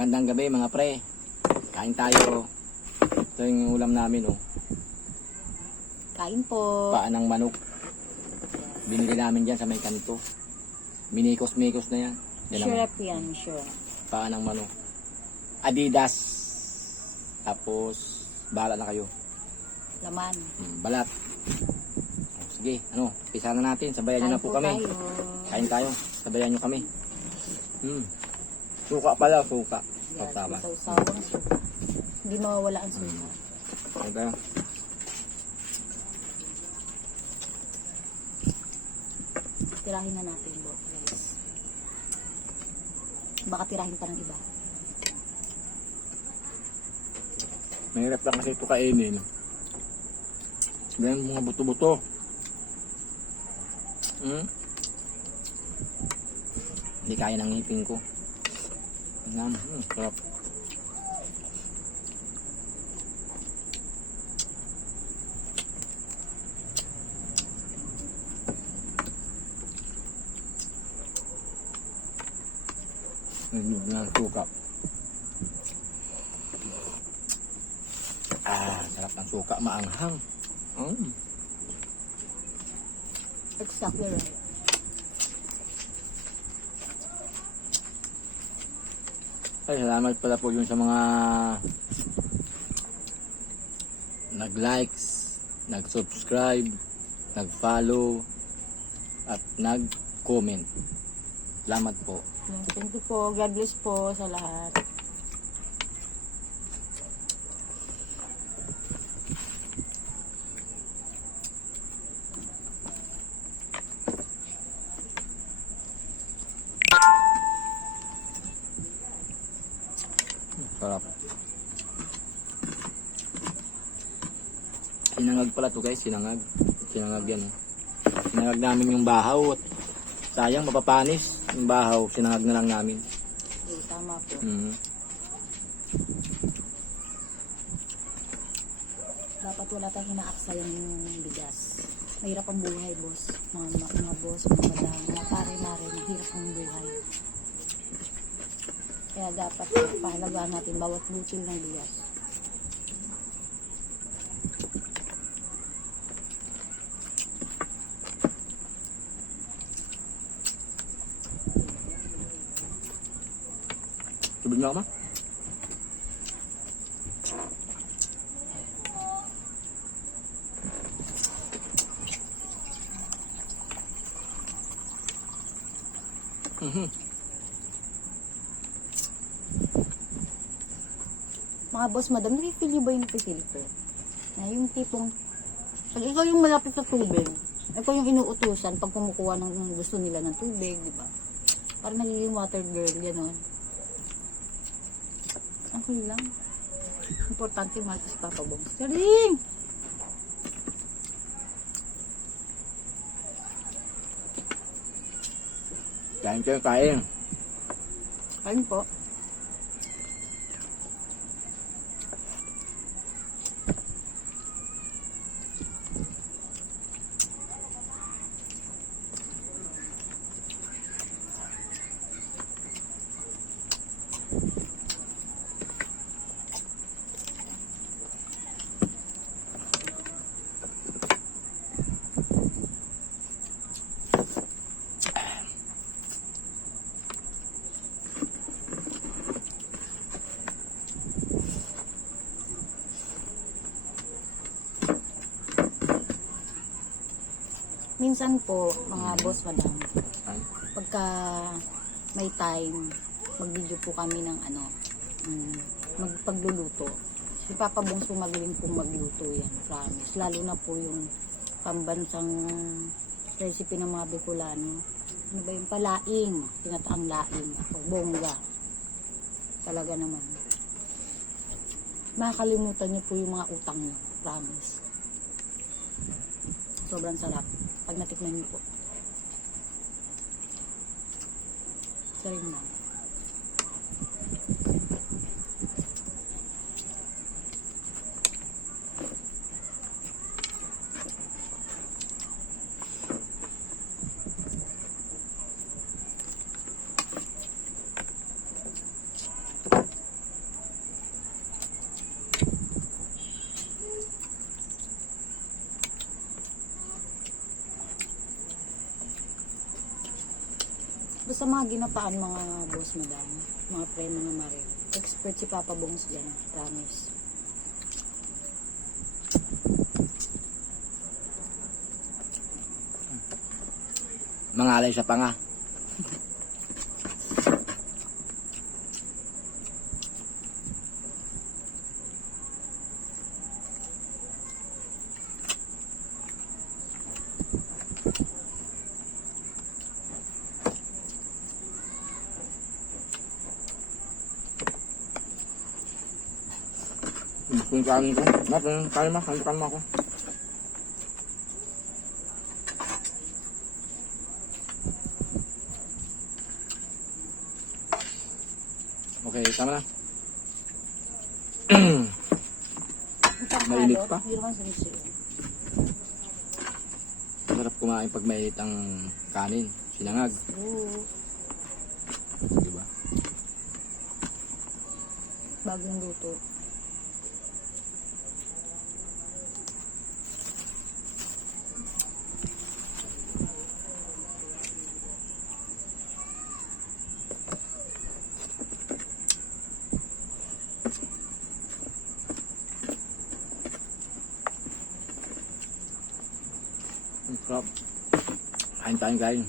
Magandang gabi mga pre. Kain tayo. Ito yung ulam namin oh. Kain po. Paa ng manok. Binili namin dyan sa may kanto. Minikos-mikos na yan. Syrup yan, syrup. Paa ng manok. Adidas. Tapos, bahala na kayo. Laman. Balat. Sige, pisa na natin. Sabayan nyo na po kami. Tayo. Kain tayo. Sabayan nyo kami. Suka pala, suka. Yan, Tama. sawang suka. Hindi mawawala ang suka. Kain tayo. Tirahin na natin, guys. Baka tirahin pa ng iba. Mahirap lang kasi ito kainin. Ganyan mga buto-buto. Hindi kaya ng ngipin ko. Sarap. Nagnog na ang suka. Sarap ang suka, maanghang. Exactly right. Ay, salamat pala po yun sa mga nag-likes, nag-subscribe, nag-follow, at nag-comment. Salamat po. Thank you po. God bless po sa lahat. Sarap. Sinangag pala to guys, sinangag. Sinangag yan. Sinangag namin yung bahaw. At sayang mapapanis yung bahaw. Sinangag na lang namin. Tama po. Dapat wala tayong inaaksa yung bigas. Mahirap ang buhay, boss. Mga boss, mga madam, mga pare-mare, mahirap ang buhay. Kaya dapat pahalagaan natin bawat butil ng bigas. Tubig na ako ma? Mga boss, madam, nakifeel nyo ba yung napifeel ko? Na yung tipong, pag ikaw yung malapit sa tubig, ikaw yung inuutusan pag kumukuha ng gusto nila ng tubig, di ba? Parang nagiging water girl, gano'n. Okay lang. Importante mahal ko si Papa Bong. Saring! Kain kayo, kain. Kain po. Minsan po, mga boss, madam, pagka may time, mag-video po kami ng magpagluluto. Si Papa Bongs po magaling pong magluto yan, promise. Lalo na po yung pambansang recipe ng mga Bicolano. Ano ba yung palaing? Tinataang laing. O bongga. Talaga naman. Makakalimutan niyo po yung mga utang niyo, promise. Sobrang sarap. Pag natikman niyo po. Saring lang. Sa mga ginataan mga boss madam, mga pre, mga mare, expert si Papa Bongs dyan, promise. Mangalay sa panga. Kung kain ko, kain mo ako. Okay, tama na. Mainit pa? Hindi naman sinisiyo. Sarap kumain pag mainit ang kanin. Sinangag. Oo. Diba? Bagong luto. Ang sarap. Kain tayo guys.